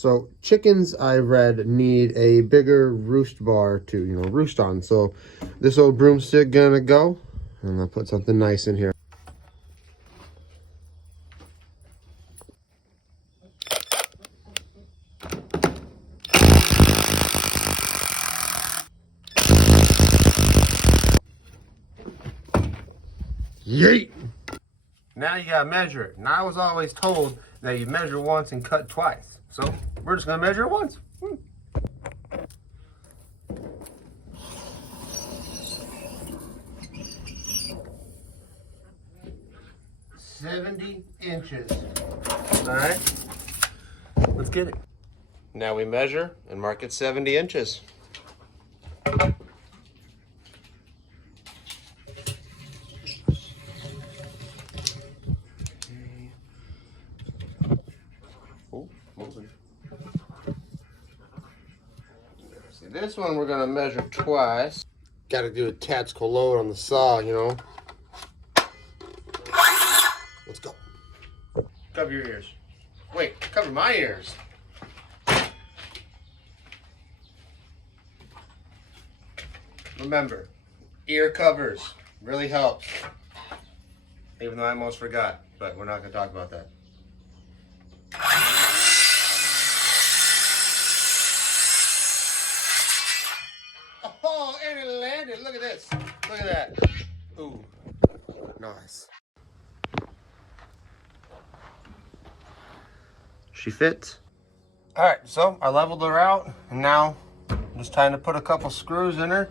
So chickens, I read, need a bigger roost bar to, roost on. So this old broomstick gonna go, and I'll put something nice in here. Yeet! Now you gotta measure it. And I was always told that you measure once and cut twice. So we're just gonna measure it once. 70 inches. All right, let's get it. Now we measure and mark it 70 inches. Oh, moving. See, this one we're gonna measure twice. Got to do a tactical load on the saw, Let's go. Cover your ears. Wait, cover my ears. Remember, ear covers really helps. Even though I almost forgot, but we're not going to talk about that. Oh, and it landed. Look at this. Look at that. Ooh, nice. She fits. All right, so I leveled her out, and now it's time to put a couple screws in her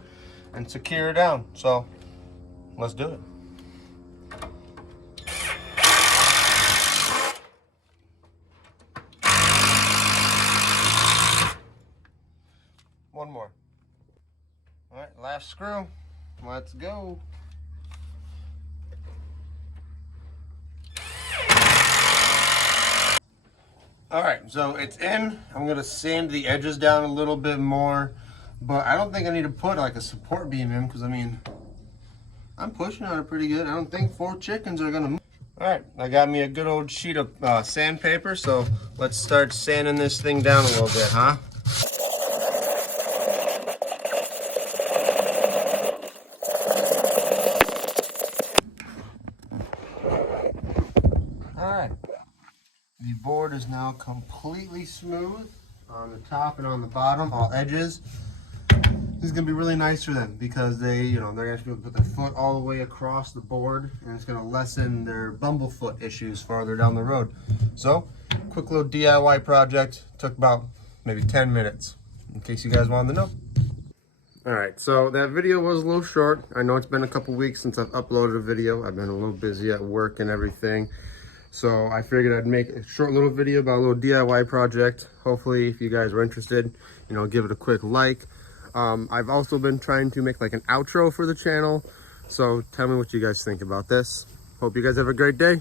and secure her down. So let's do it. One more. All right, last screw. Let's go. All right, so it's in. I'm gonna sand the edges down a little bit more, but I don't think I need to put like a support beam in, because I mean, I'm pushing on it pretty good. I don't think 4 chickens are gonna move. All right, I got me a good old sheet of sandpaper, so let's start sanding this thing down a little bit, huh? All right. The board is now completely smooth on the top and on the bottom, all edges. This is gonna be really nice for them because they're gonna be able to put their foot all the way across the board, and it's gonna lessen their bumblefoot issues farther down the road. So, quick little DIY project. Took about maybe 10 minutes, in case you guys wanted to know. All right, so that video was a little short. I know it's been a couple weeks since I've uploaded a video. I've been a little busy at work and everything. So I figured I'd make a short little video about a little DIY project. Hopefully, if you guys are interested, give it a quick like. I've also been trying to make like an outro for the channel. So tell me what you guys think about this. Hope you guys have a great day.